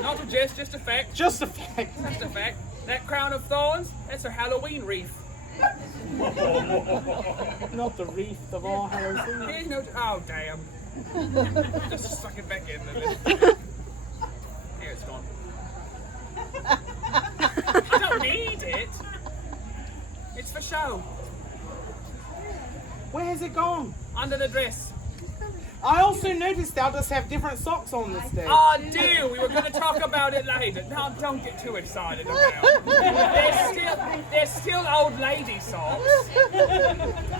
Not a jest, just a fact. Just a fact. Just a fact. That crown of thorns, that's her Halloween wreath. Not the wreath of all Hallows Eve. Here's no. Oh, damn. Just suck it back in a little. Here, it's gone. I don't need it. It's for show. Where has it gone? Under the dress. I also noticed Aldous have different socks on this day. Oh, dear, we were going to talk about it later. No, don't get too excited about it. They're still old lady socks.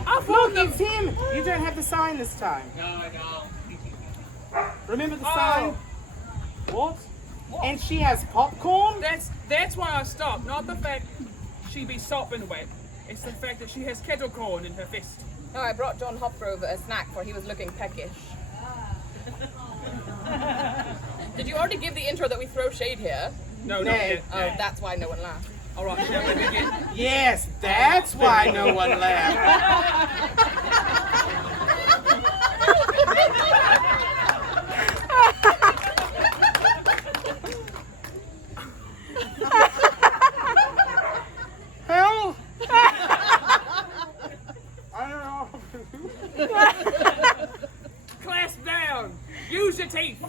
I've worn Look, them. it's him! You don't have the sign this time. No, I don't. Remember the Oh. sign? What? And she has popcorn? That's why I stopped. Not the fact she be sopping wet. It's the fact that she has kettle corn in her fist. No, I brought John Hopgrove a snack for he was looking peckish. Did you already give the intro that we throw shade here? No, No. not yet. Oh, that's why no one laughed. All right, shall we begin? Yes, that's why no one laughed. Hell? I don't know. Clasp down. Use your teeth.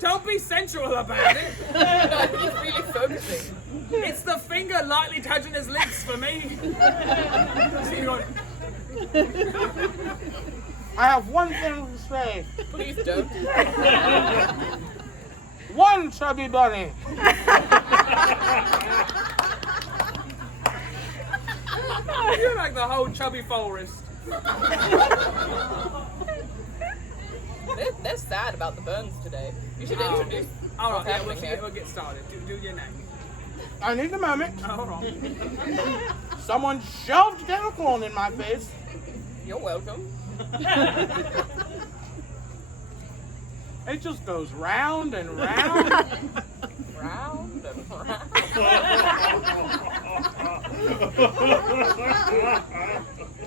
Don't be sensual about it. No, he's really focusing. It's the finger lightly touching his lips for me. See what? I have one thing to say. Please don't. One chubby bunny. You're like the whole chubby forest. They're sad about the burns today. You should introduce. All right, what's yeah, happening here. we'll get started. Do your name. I need a moment. All right. Someone shoved kettle corn in my face. You're welcome. It just goes round and round. Round and round.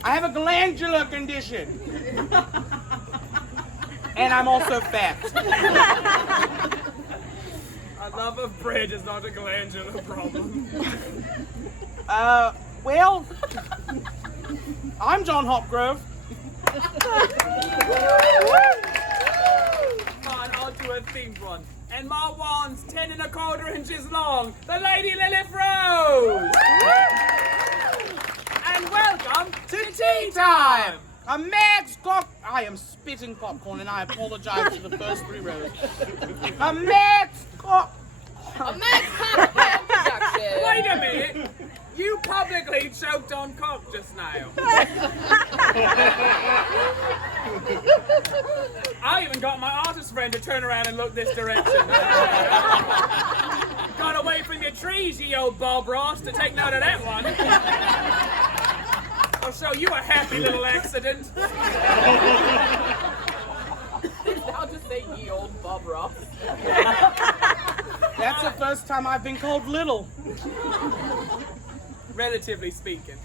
I have a glandular condition. And I'm also fat. A love of bread is not a glandular problem. Well, I'm John Hopgrove. Fine, I'll do a themed one. And my wand's 10 1/4 inches long. The Lady Lilith Rose! And welcome to Tea Time! A Mag's cock. I am spitting popcorn and I apologize for the first 3 rows. A Mag's cock. A Max Cocktail production. Wait a minute! You publicly choked on cock just now. I even got my artist friend to turn around and look this direction. Got away from your trees, ye old Bob Ross, to take note of that one. I'll show you a happy little accident. I'll just say ye old Bob Ross. That's the first time I've been called little. Relatively speaking.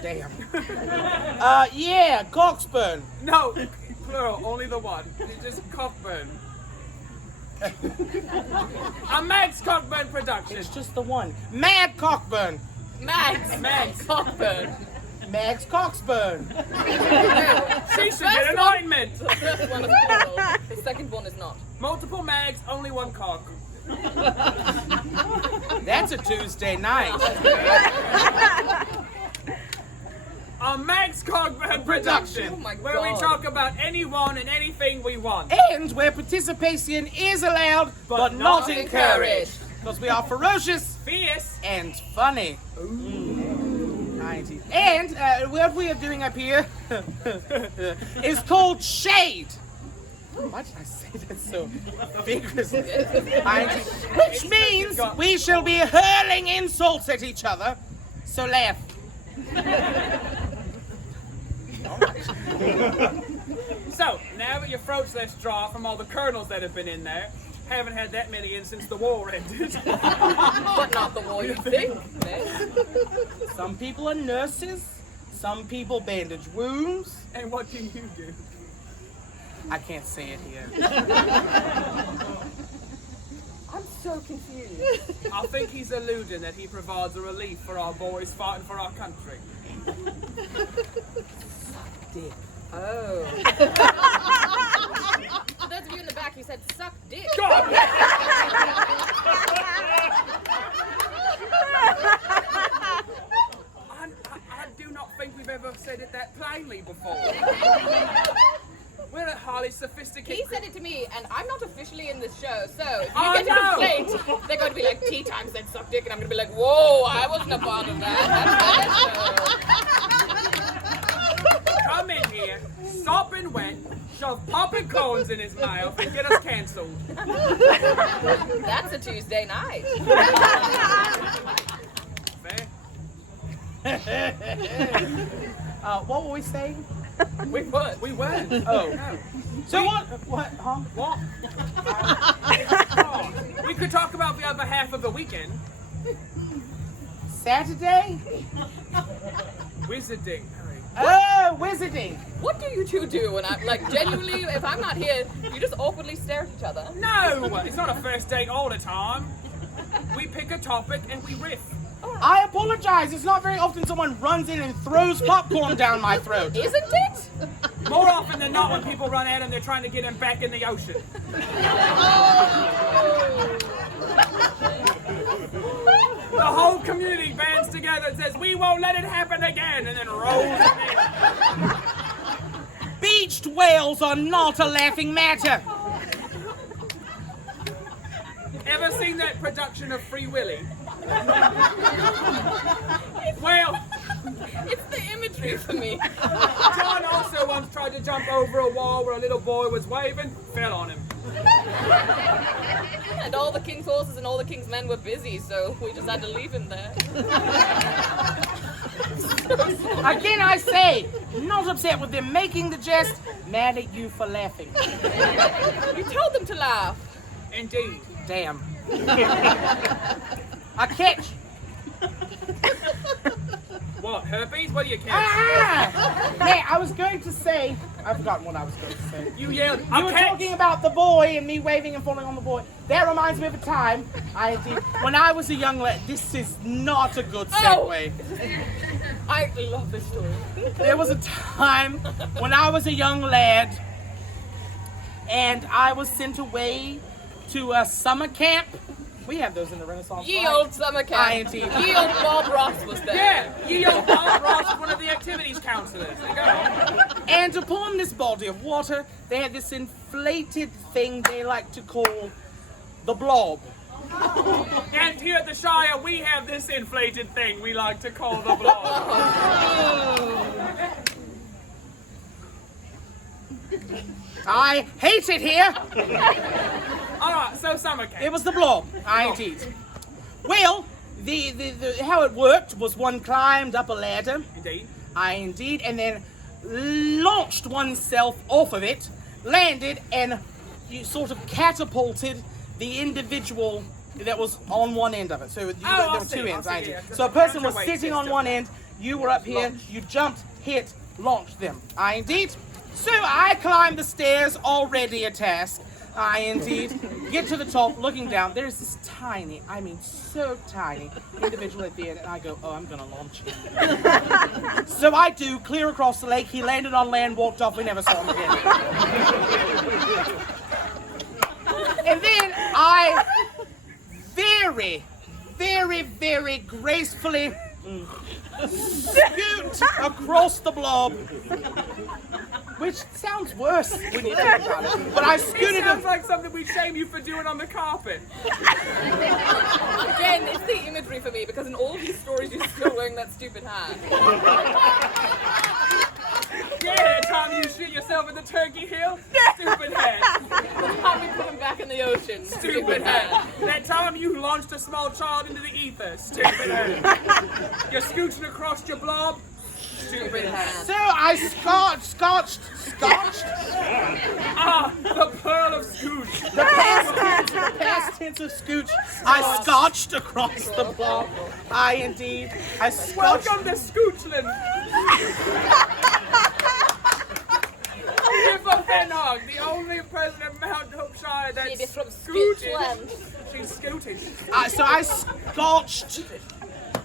Damn. Yeah, Coxburn. No, plural, only the one. It's just Cockburn. A Max Cockburn production. It's just the one. Mad Cockburn. Max Cockburn. Mags Coxburn. She should get an ointment. The first one is plural. The second one is not. Multiple mags, only one cock. That's a Tuesday night. A Max Cockburn production. Oh my where we God. talk about anyone and anything we want. And where participation is allowed, but not encouraged. Because we are ferocious Fierce. and funny. And what we are doing up here is called shade. Why did I say that so vigorously? Which means we shall be hurling insults at each other. So laugh. So, now that your throat's less dry from all the kernels that have been in there, haven't had that many in since the war ended. But not the war you think. Some people are nurses. Some people bandage wounds. And what do you do? I can't say it here. I'm so confused. I think he's alluding that he provides a relief for our boys fighting for our country. Dick. Oh. For those of you in the back, he said, suck dick. God! I do not think we've ever said it that plainly before. We're a highly sophisticated. He said it to me, and I'm not officially in this show, so if you Oh, get a no. complaint, they're going to be like, Tea Time said suck dick, and I'm going to be like, whoa, I wasn't a part of that. Come in here, sopping wet, shove popping cones in his mouth, and get us cancelled. That's a Tuesday night. Fair? What were we saying? We weren't. We weren't. Oh. No. So what, huh? What? Oh, we could talk about the other half of the weekend. Saturday? Wizarding. Oh, wizarding. What do you two do when I'm, like, genuinely, if I'm not here, you just awkwardly stare at each other? No, it's not a first date all the time. We pick a topic and we riff. I apologize. It's not very often someone runs in and throws popcorn down my throat. Isn't it? More often than not, when people run at him, they're trying to get him back in the ocean. The whole community bands together and says, "We won't let it happen again," and then rolls him in. Beached whales are not a laughing matter. Ever seen that production of Free Willy? Well, It's the imagery for me. John also once tried to jump over a wall where a little boy was waving, fell on him. And all the king's horses and all the king's men were busy, so we just had to leave him there. Again, I say, not upset with them making the jest, mad at you for laughing. You told them to laugh. Indeed. Damn. A catch. What, herpes? What do you catch? Ah! Hey, I was going to say, I've forgotten what I was going to say. You yelled, You "A were catch!" talking about the boy and me waving and falling on the boy. That reminds me of a time when I was a young lad. This is not a good segue. I love this story. There was a time when I was a young lad and I was sent away to a summer camp. We have those in the Renaissance. Ye right? old summer camp. INT. Ye old Bob Ross was there. Yeah, you yelled, "Bob Ross is one of the activities counselors." Go on. And upon this body of water, they had this inflated thing they like to call the blob. And here at the Shire, we have this inflated thing we like to call the blob. I hate it here. Alright, so summer camp. It was the blob. Indeed. Well, the how it worked was one climbed up a ladder. Indeed. Indeed, and then launched oneself off of it, landed, and you sort of catapulted the individual that was on one end of it. So there were two ends. I see, Indeed. yeah. So a person was Counterweight sitting on system. one end, you were up here, Launch. you jumped, hit, launched them. Indeed. So I climbed the stairs, already a task. Indeed. Get to the top, looking down. There's this tiny, I mean so tiny, individual at the end, and I go, oh, I'm gonna launch him. So I do, clear across the lake. He landed on land, walked off. We never saw him again. And then I very, very, very gracefully scoot across the blob. Which sounds worse when you think about it. But I It scooted sounds him. like something we'd shame you for doing on the carpet. Again, it's the imagery for me because in all these stories you're still wearing that stupid hat. Yeah, that time you shoot yourself in the turkey hill. Stupid head. How we put him back in the ocean. Stupid head. That time you launched a small child into the ether. Stupid head. You're scooching acrost your blob. Stupid head. So I scotched. Ah, the pearl of scooch. The past tense of scooch. I scotched across the blob. I scotched. Welcome to Scoochland. Give a hen hug. dog, the only person in Mount Hoopshire that's Maybe from scooted. Scotland. She's scooted. So I scotched.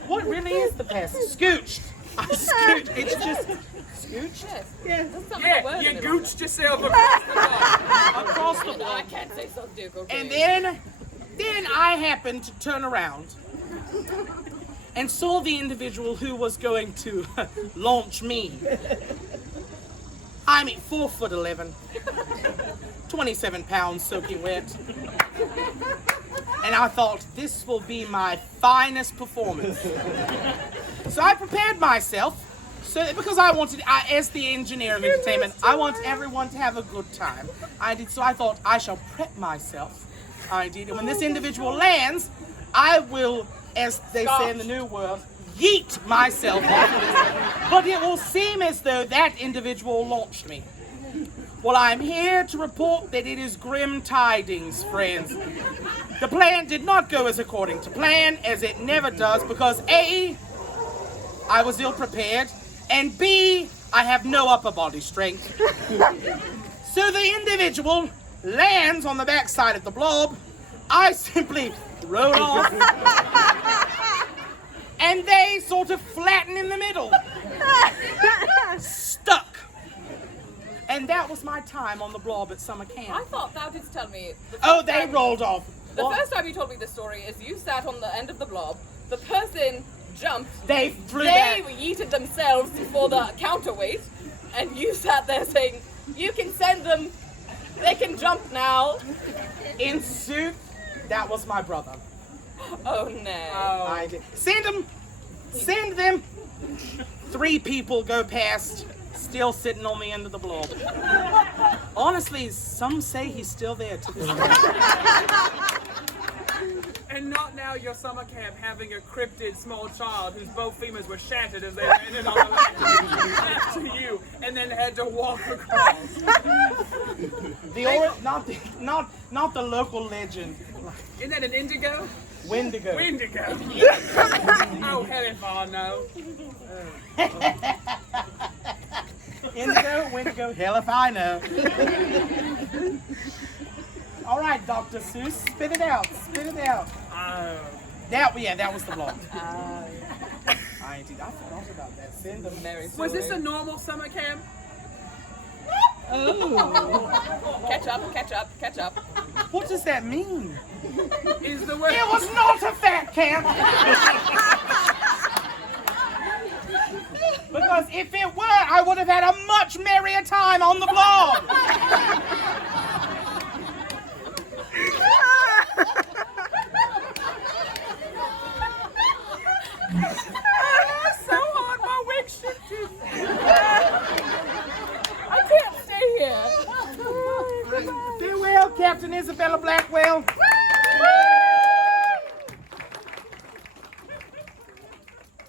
What really is the past? Scooched. I scooched. It's just scooched. Yes. Yeah. That's not a Yeah, word you in it. gooched yourself across the dog. Across the No, I board. can't say so, Duke. Okay. And then I happened to turn around and saw the individual who was going to launch me. I'm 4'11", 27 pounds soaking wet. And I thought, this will be my finest performance. So I prepared myself, because I wanted, as the engineer of entertainment, I want everyone to have a good time. So I thought, I shall prep myself. I did. And when this individual lands, I will, as they say in the new world, yeet myself off. But it will seem as though that individual launched me. Well, I'm here to report that it is grim tidings, friends. The plan did not go as according to plan, as it never does, because A, I was ill prepared, and B, I have no upper body strength. So the individual lands on the backside of the blob. I simply rode off, and they sort of flatten in the middle. Stuck. And that was my time on the blob at summer I camp. thought thou didst tell me. Oh, they rolled off. The What? first time you told me this story is you sat on the end of the blob. The person jumped. They flew They back. yeeted themselves for the counterweight, and you sat there saying, "You can send them. They can jump now." In suit, that was my brother. Oh no. I did. Send them. Send them. 3 people go past, still sitting on the end of the blob. Honestly, some say he's still there to this day. And not now your summer camp having a cryptid small child whose both femurs were shattered as they landed on the land left to you and then had to walk across. Not the local legend. Isn't that an indigo? Wendigo. Windigo. Oh, hell if I know. Indigo, Wendigo, hell if I know. All right, Dr. Seuss, spit it out. Spit it out. Oh. That was the blob. I forgot about that. Send them. Was this a normal summer camp? Catch up, catch up, catch up. What does that mean? Is the word It was not a fat camp. Because if it were, I would have had a much merrier time on the blob. so hard my wig shifted. I can't stay here. Farewell, Captain Isabella Blackwell.